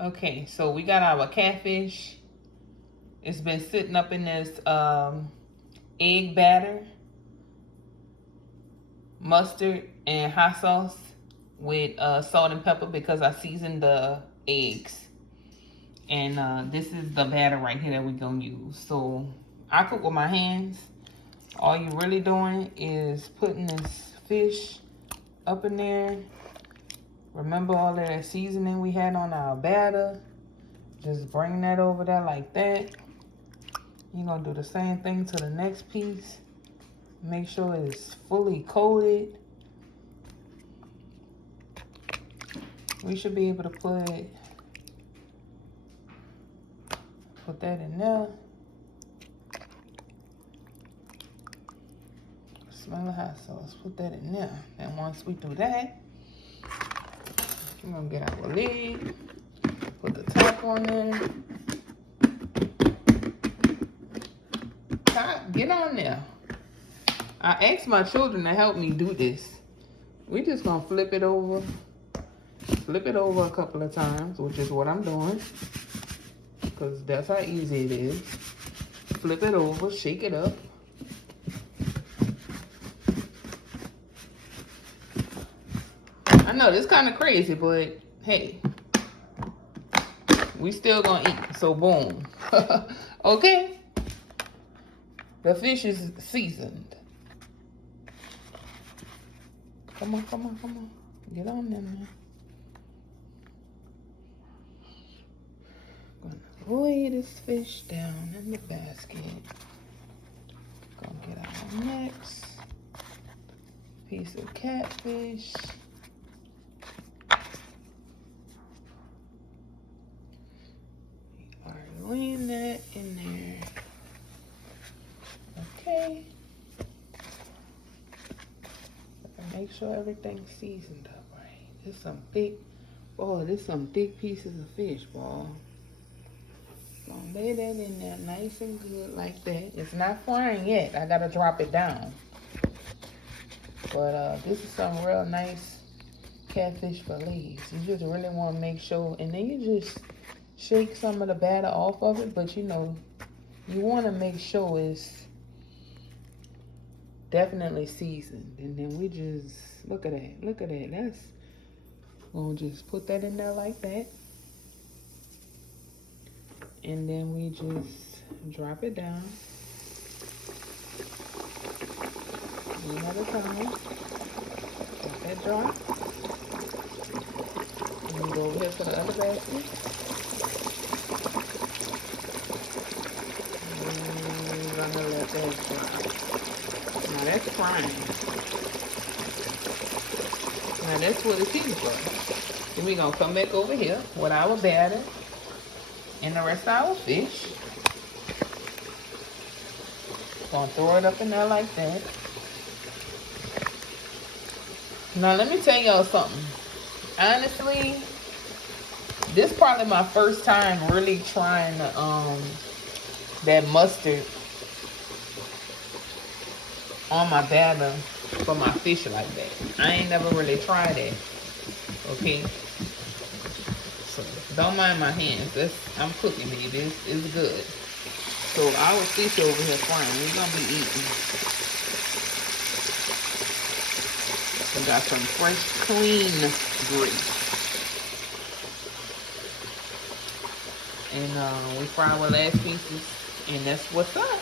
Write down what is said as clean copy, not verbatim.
Okay, so we got our catfish. It's been sitting up in this egg batter, mustard, and hot sauce with salt and pepper because I seasoned the eggs. And this is the batter right here that we're going to use. So I cook with my hands. All you're really doing is putting this fish up in there. Remember all of that seasoning we had on our batter? Just bring that over there like that. You're going to do the same thing to the next piece. Make sure it's fully coated. We should be able to put that in there. Smell the hot sauce. Put that in there. And once we do that, we're going to get our lid. Put the top on there. Top, get on there. I asked my children to help me do this. We're just going to flip it over a couple of times, which is what I'm doing. Because that's how easy it is. Flip it over, shake it up. I know this kind of crazy, but hey, we still gonna eat. So boom. Okay? The fish is seasoned. Come on. Get on there, man. Gonna lay this fish down in the basket. Gonna get our next piece of catfish. We are laying that in there. Okay. Make sure everything's seasoned up right. This some thick pieces of fish, boy. Gonna lay that in there nice and good like that. It's not frying yet. I gotta drop it down. But this is some real nice catfish fillets. You just really want to make sure, and then you just shake some of the batter off of it. But you know, you want to make sure it's definitely seasoned. And then we just look at that. That's gonna just put that in there like that. And then we just drop it down. One at a time. Let that drop. And then go over here to the other basket. And we're gonna let that drop. Now that's frying. Now that's what it's heating for. Then we're gonna come back over here with our batter and the rest of our fish. Gonna throw it up in there like that. Now let me tell y'all something. Honestly, this is probably my first time really trying that mustard on my batter for my fish like that. I ain't never really tried it. Okay. So don't mind my hands. I'm cooking, baby. It's good. So our fish over here frying. We're gonna be eating. We got some fresh, clean grease. And we fry our last pieces. And that's what's up.